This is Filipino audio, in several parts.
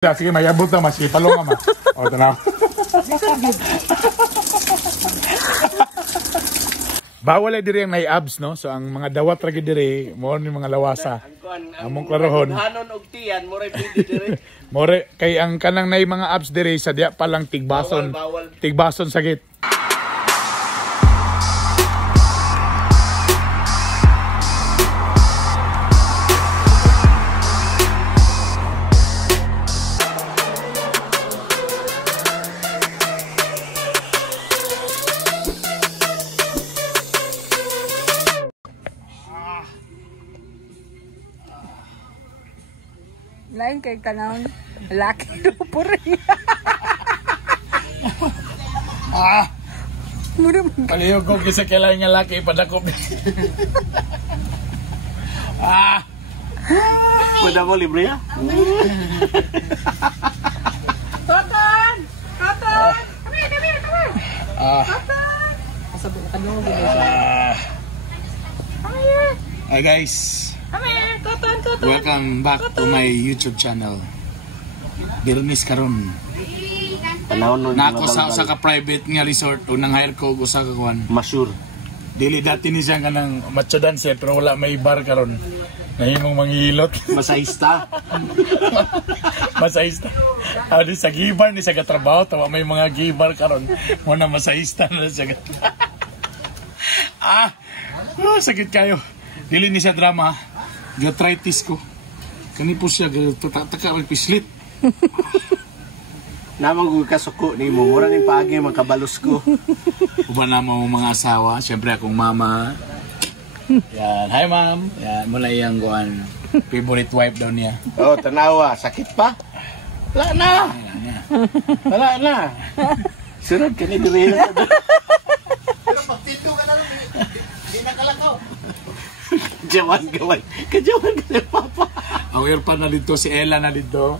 Sige, mayabot na mas. Ipalong ma. O, tanaw. Bawal ay diri ang may abs, no? So, ang mga dawat ragi diri, mo ni mga lawasa. Among klarohon. Hanon og tiyan, mo ray pwede diri. More, kay ang kanang nay mga abs diri, sa diya palang tigbason. Bawal. Tigbason sagit. Lain kay kanang laki do puri. Mura mo. Palihog ko kisa kailangan nga laki padakop. Pwede mo libre ya? Toton! Toton! Come here. Toton! Asab ka mo Hi guys. Come here, Toton. Welcome back to my YouTube channel. Birnis karon. Panahon Nako sa usa ka private nga resort unang hire ko og usa ka kuan. Masure. Dili dati ni siya kanang macho dancer pero wala may bar karon. Nahimong manghilot. Masahista. Masahista. Di sa gibar ni sa katrabaho tawa may mga gibar karon. Mo na masahista na siya. Sakit kayo. Dili ni siya drama. Gatritis ko. Kani po siya tataka magpislit. Namang kasuko ni mo, mura ning paagi makabalos ko. Uban na mo mga asawa, syempre akong mama. Yan, hi ma'am. Yan, mula iyang kuan. Favorite wife daw niya. Oh, tanawa, sakit pa? Wala na. Wala na. Sunod ka ni diri. Pero pagtito ka na lang, hindi na kalakaw. Jawan gaway. Kajawan ka ni Papa. Aware pa na dito, si Ella na dito.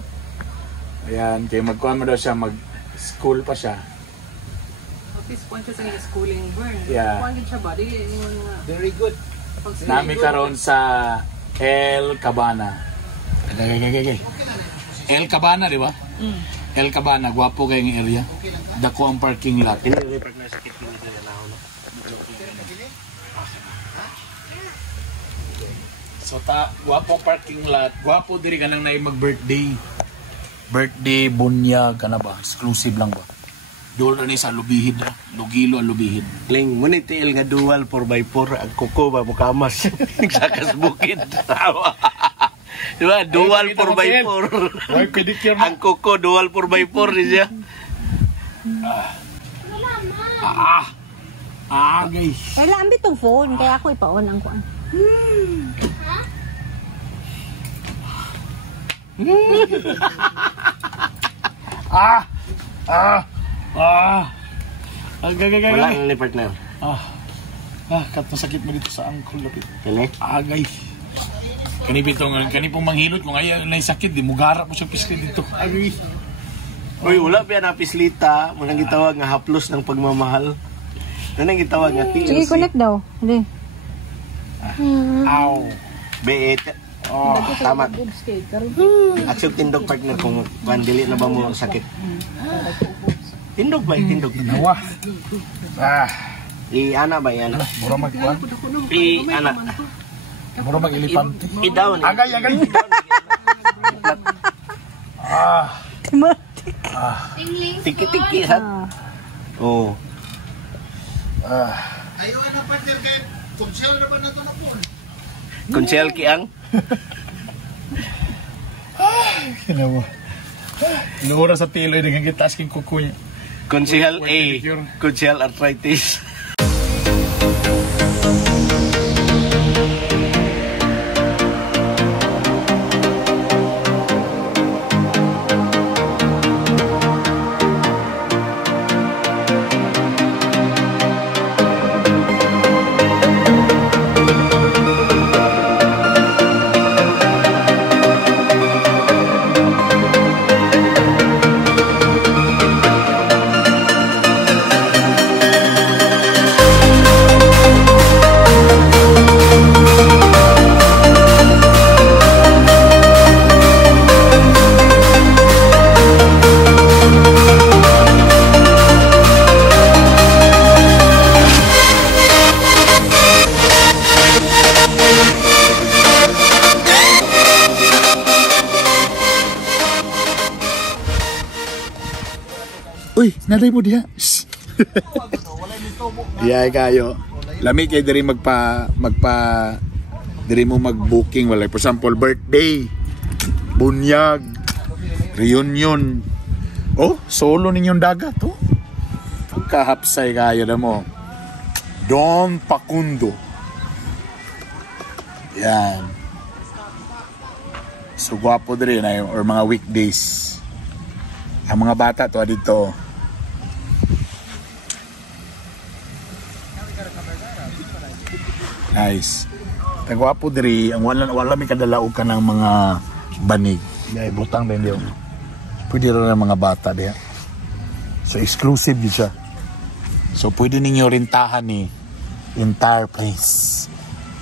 Ayan, kaya magkuhan mo daw siya, mag-school pa siya. Office point siya sa schooling burn. Yeah. Kuan siya ba? Very good. Nami karon sa El Cabana. Okay. El Cabana, di ba? El Cabana, gwapo kayo ng area. Dako ang parking lot. So gwapo parking lot, gwapo diri ka nang na mag-birthday. Birthday, bunyag, ka na ba? Exclusive lang ba? Doon na sa lubihid na. Lugilo ang lubihid. Ling, ngunit tiil nga dual 4x4 ang kuko ba mukamas. Nagsakas bukid. Diba? Dual 4x4. Why pedicure na? Ang kuko dual 4x4 rin siya. Guys. Ay, lambi tong phone. Kaya ako ipa-on ang kuan. Wala ang ni partner. Kato sakit mo dito sa angkol lapit. Kani? Guys. Kani pong manghilot mo ngayon na sakit, di mo garap mo sa pisli dito. Agay. Uy, wala pa yan na pislita. Munang gitawag nga haplos ng pagmamahal. Munang gitawag nga TLC. Sige, connect daw. Hindi. Ow. Beet. Tama. Aksyon tindog partner kung dili na ba mo sakit. Tindog ba? Tindog. Nawa. I-ana ba yan? Mura magkuhan. I-ana. Mura mag-ilipante. I-down. Agay. Tiki-tiki ha? Oo. Ayaw na partner kay Konsyel na ba na ito na po? Konsyel kiang? Kinawa. Inuura sa tilo, dengan kita asking kukunya. Konsyel A. Konsyel arthritis. Uy, naday mo diha. Iyay kayo. Lami kay diri magpa diri mo mag-booking walay for example birthday, bunyag, reunion. Oh, solo ninyong dagat oh. Kahapsay kayo na mo. Don Facundo. Yan. So gwapo diri na or mga weekdays. Ang mga bata to dito. Nice. Tagwapo diri ang wala mi kadalaog ka ng mga banig. Dai butang din diyo. Pwede rin ng mga bata diya. So exclusive yun siya. So pwede ninyo rintahan ni entire place.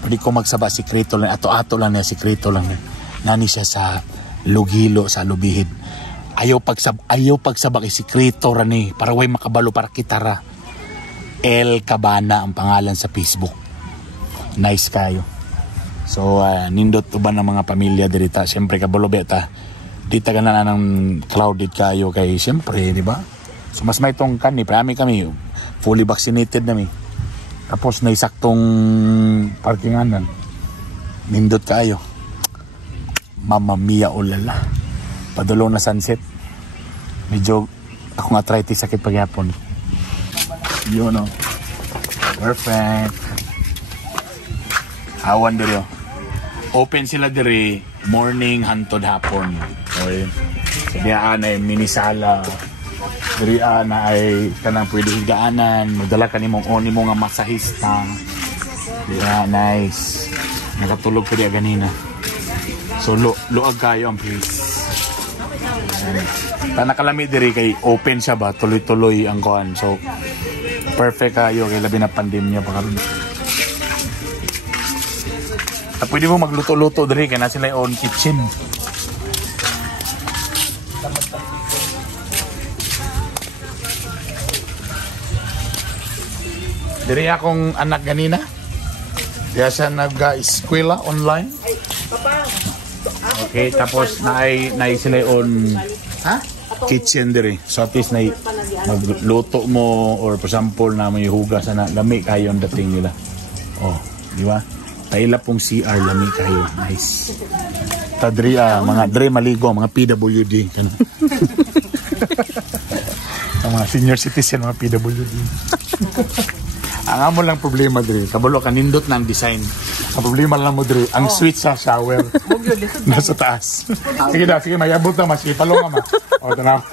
Pwede ko magsaba sikreto lang. Ato-ato lang niya, sikreto lang niya. Nani siya sa Lugilo, sa Lubihid. Ayaw pagsaba kay sikreto ra ni para way makabalo para kitara. El Cabana ang pangalan sa Facebook. Nice kayo. So nindot to ba ng mga pamilya dirita. Siyempre kabalo beta. Dita ka na ng crowded kayo kay siyempre, di ba? So mas may itong kami fully vaccinated na mi. Tapos na isaktong parkinganan. Nindot kayo. Mamma mia ulala. Padulong na sunset. Medyo ako nga arthritis sakit pagyapon. Yun no. Perfect. Awan diri. Open sila diri morning hantod hapon. Okay. So diyaan ay minisala. Diri na ay kanang pwede higaanan. Madala ka nimong oni mo nga masahista. Yeah, nice. Nakatulog ko diya ganina. So luag kayo ang place. Nakalami diri kay open siya ba tuloy-tuloy ang kuan. So perfect kayo kay labi na pandemya pa karon. Pwede mo magluto-luto diri kay na sila own kitchen. Diri akong anak ganina. Diya siya nag-eskwela online. Okay, tapos naay sila on kitchen diri. So at least magluto mo or for example na may hugas na lami kayo ang dating nila. Oh, di ba? Taila pong CR lami kayo. Nice. Tadri mga dre maligo, mga PWD kan. Ang mga senior citizen mga PWD. Ang amo lang problema dre, kabalo ka nindot ng design. Ang problema lang mo dre, ang switch sa shower. Nasa taas. Sige, mayabot na mas ipalong ma. O tanaw.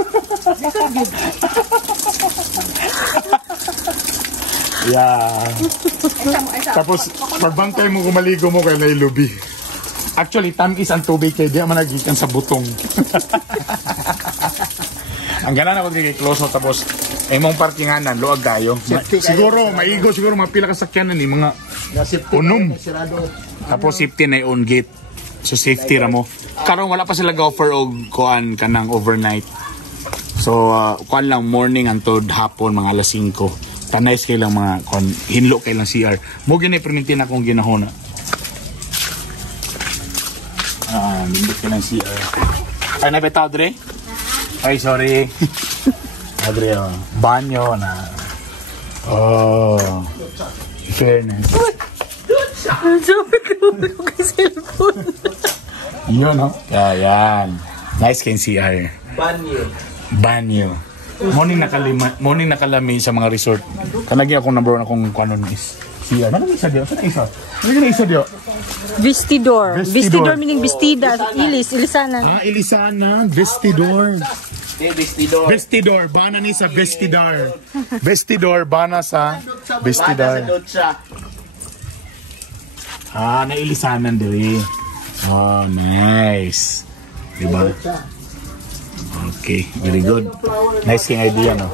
Yeah. Tapos pagbantay mo kumaligo mo kay nailubi. Actually, tamis ang tubig kay di man nagikan sa butong. Ang ganan ako diri kay close tapos imong parkinganan luag kayo. Siguro maigo siguro mga pila ka sakyanan ni mga unom. Tapos safety na on gate. So safety ra mo. Karon wala pa sila ga-offer og kuan kanang overnight. So kuan lang morning until hapon mga alas 5. Tanay kay lang mga kuan hinlo kay lang CR. Mo gini permintin akong ginahona. Nindot kay lang CR. Ay nabitaw dre? Ay sorry. Adre, banyo na. Oh, fairness. Sabi ko kay cellphone. Yun, no? Yan. Nice kay CR. Banyo. Morning nakalami sa mga resort. Kanagi akong number 1 akong kanon is CR. Ano isa diyo? Saan isa? Ano isa diyo? Vestidor. Vestidor meaning vestida. Ilisanan. Ilisanan. Vestidor. Vestidor. Vestidor, bana ni sa Vestidar. Vestidor, bana sa Vestidar. Nailisanan diri. Oh, nice. Diba? Okay, very good. Nice yung idea, no?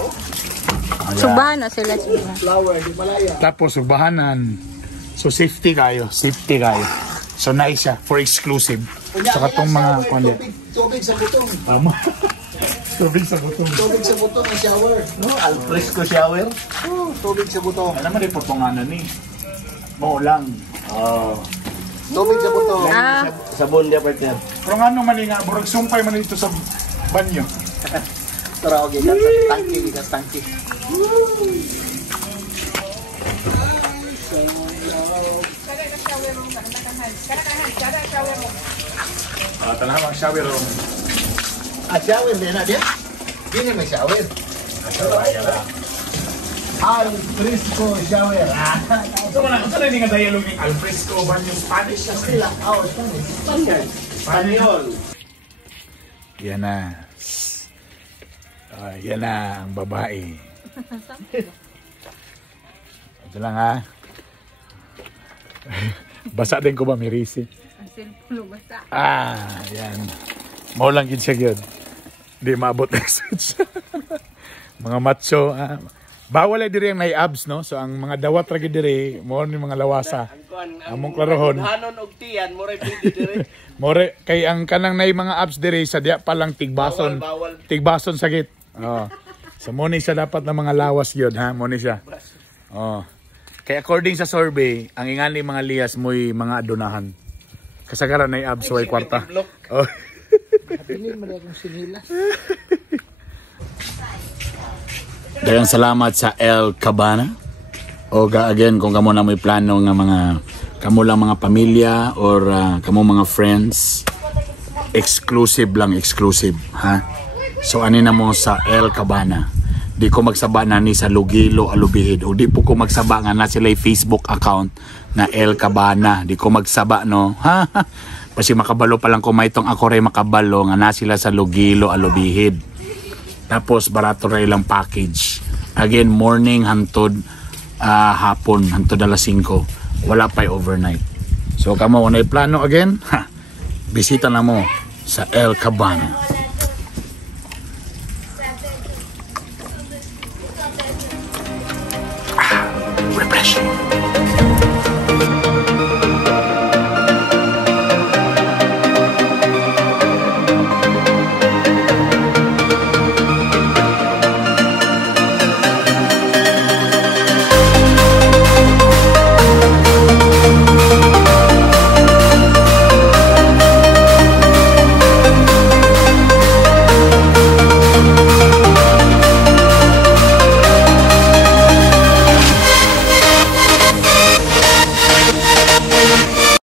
Subahan na sila. Tapos, subahanan. So, safety kayo. So, nice siya. For exclusive. So, katong mga kundi. Tubig sa butong. Tama. Tubig sa butong ng shower. No, al fresco shower. Oh, tubig sa butong. Ano naman yung potonganan ni? Maulang. Tubig sa butong. Sabon dia partner. Pero nga naman nga, burag sumpay man dito sa banyo. Tara, okay. Gas tangki. Tanah mang shower room. Shower din na dia. Gini may shower. Al fresco shower. Ito na nga dialogue ng al fresco banyo Spanish. Spanyol. Yan na. Yan na ang babae. Ito lang ha. Basa din ko ba, Mirisi? Ang cellphone basta. Yan. Mau lang gid siya gyud. Di maabot na switch. Mga macho. Bawal ay diri ang nay abs, no? So ang mga dawat ra gid diri, mo ni mga lawasa. Among klarohon. Hanon og tiyan, mo ray pwede diri. More kay ang kanang nay mga abs diri sa diya pa lang tigbason. Bawal. Tigbason sagit. Oh. So mo ni siya dapat na mga lawas gyud, ha? Mo ni siya. Oh. Kay according sa survey, ang ingani mga liyas mo'y mga adunahan. Kasagaran na abs way kwarta. Oh. Bilin mo akong sinilas. Daghang salamat sa El Cabana. O again, kung kamo na may plano nga mga kamo lang mga pamilya or kamo mga friends, exclusive, ha? So ani na mo sa El Cabana. Di ko magsaba na ni sa Lugilo, Alubihid. O di po ko magsaba nga na sila Facebook account na El Cabana. Di ko magsaba, no? Ha? Kasi makabalo pa lang ko itong ako rin makabalo nga na sila sa Lugilo, Alubihid. Tapos barato rin lang package. Again, morning hantod hapon, hantod alas 5. Wala pa'y overnight. So kamo na plano again, bisita na mo sa El Cabana. Refreshing.